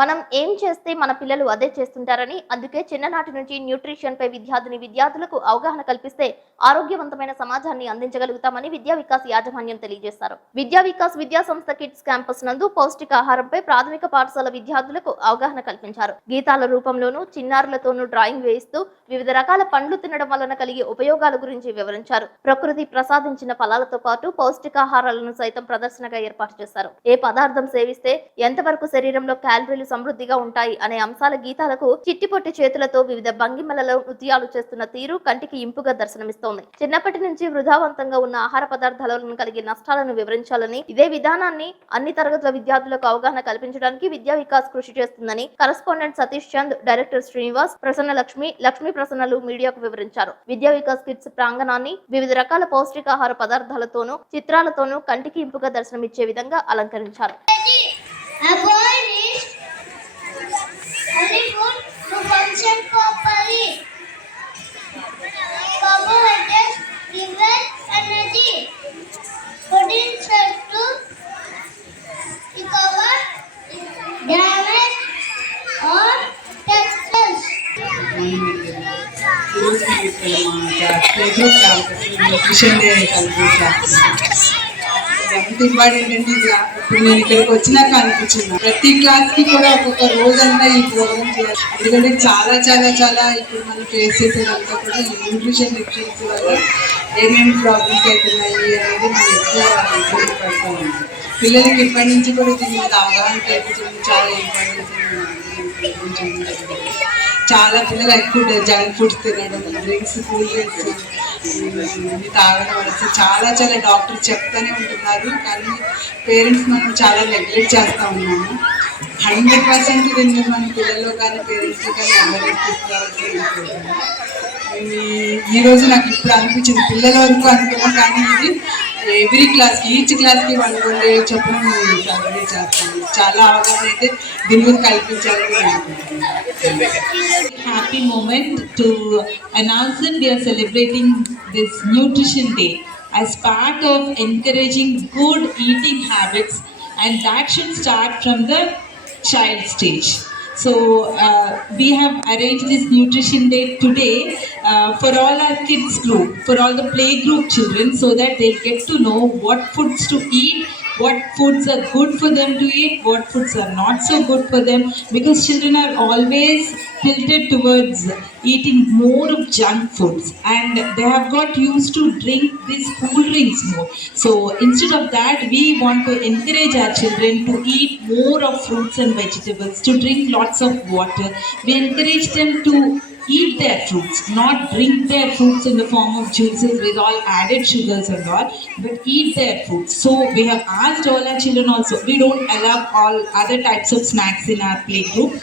మనం ఏం చేస్తే మన పిల్లలు అదే చేస్తుంటారని, అందుకే చిన్ననాటి నుంచి న్యూట్రిషన్ పై విద్యార్థులకు అవగాహన కల్పిస్తే ఆరోగ్యవంతమైన సమాజాన్ని అందించగలుగుతామని విద్యా వికాస్ యాజమాన్యం తెలియజేశారు. విద్యా వికాస్ విద్యా సంస్థ కిడ్స్ క్యాంపస్ నందు పౌష్టికాహారంపై ప్రాథమిక పాఠశాల విద్యార్థులకు అవగాహన కల్పించారు. గీతాల రూపంలోనూ చిన్నారులతోనూ డ్రాయింగ్ వేయిస్తూ వివిధ రకాల పండ్లు తినడం వలన కలిగే ఉపయోగాల గురించి వివరించారు. ప్రకృతి ప్రసాదించిన ఫలాలతో పాటు పౌష్టికాహారాలను సైతం ప్రదర్శనగా ఏర్పాటు చేశారు. ఏ పదార్థం సేవిస్తే ఎంతవరకు శరీరంలో క్యాలరీలు సమృద్ధిగా ఉంటాయి అనే అంశాల గీతాలకు చిట్టిపొట్టి చేతులతో వివిధ భంగిమలలో నృత్యాలు చేస్తున్న తీరు కంటికి ఇంపుగా దర్శనమిస్తోంది. చిన్నప్పటి నుంచి వృధావంతంగా ఉన్న ఆహార పదార్థాలను కలిగే నష్టాలను వివరించాలని, ఇదే విధానాన్ని అన్ని తరగతుల విద్యార్థులకు అవగాహన కల్పించడానికి విద్యా వికాస్ కృషి చేస్తుందని కరెస్పాండెంట్ సతీష్ చంద్, డైరెక్టర్ శ్రీనివాస్, ప్రసన్న లక్ష్మీ ప్రసన్నలు మీడియాకు వివరించారు. విద్యా వికాస్ కిడ్స్ ప్రాంగణాన్ని వివిధ రకాల పౌష్టికాహార పదార్థాలతోనూ చిత్రాలతోనూ కంటికి ఇంపుగా దర్శనమిచ్చే విధంగా అలంకరించారు. Only food to function properly. Carbohydrates give energy. Proteins help to recover damage or textures. ఎంత ఇంపార్టెంట్ అంటే ఇప్పుడు నేను ఇక్కడికి వచ్చినాక అనిపించింది ప్రతి క్లాస్ కి కూడా ఒక్కొక్క రోజంతా ఈ ప్రోగ్రామ్ చేయాలి. ఎందుకంటే చాలా చాలా చాలా ఇప్పుడు మనం ఫేస్ చేసేదంతా కూడా ఈ న్యూట్రిషన్ డెఫిషియన్సీ వల్ల ఏమేమి ప్రాబ్లమ్స్ అవుతున్నాయి అనేది మనం ఎక్కువ ఇబ్బంది పడుతూ ఉన్నాం. పిల్లలకి ఇప్పటి నుంచి కూడా దీని మీద అవగాహన కల్పించడం చాలా ఇంపార్టెంట్. చాలా పిల్లలు ఎక్కువ జంక్ ఫుడ్స్ తినడం, డ్రింక్స్, కూల్ డ్రింక్స్ ఇవన్నీ తాగడం వల్ల చాలా చాలా డాక్టర్స్ చెప్తూనే ఉంటున్నారు. కానీ పేరెంట్స్ మనం చాలా నెగ్లెక్ట్ చేస్తూ ఉన్నాము. 100% దీన్ని మన పిల్లలు కానీ పేరెంట్స్ కానీ అవేర్నెస్ తీసుకురావాల్సి. ఈరోజు నాకు ఇప్పుడు అనిపించింది, పిల్లల వరకు అనుకున్నాం కానీ ఇది ఎవ్రీ క్లాస్కి ఈచ్ క్లాస్కి 1 చొప్పున సెలబ్రేట్ చేస్తాను. చాలా అవగాహన అయితే దీని మీద కల్పించాలని అనుకుంటున్నాను. Happy moment to announce that we are celebrating this Nutrition Day as part of encouraging good eating habits, and that should start from the child stage. So we have arranged this Nutrition Day today for all our kids group, for all the play group children, so that they get to know what foods to eat, what foods are good for them to eat, what foods are not so good for them, because children are always tilted towards eating more of junk foods and they have got used to drink these cool drinks more. So instead of that, we want to encourage our children to eat more of fruits and vegetables, to drink lots of water. We encourage them to eat their fruits, not drink their fruits in the form of juices with all added sugars and all, but eat their fruits. So we have asked all our children also, we don't allow all other types of snacks in our play group.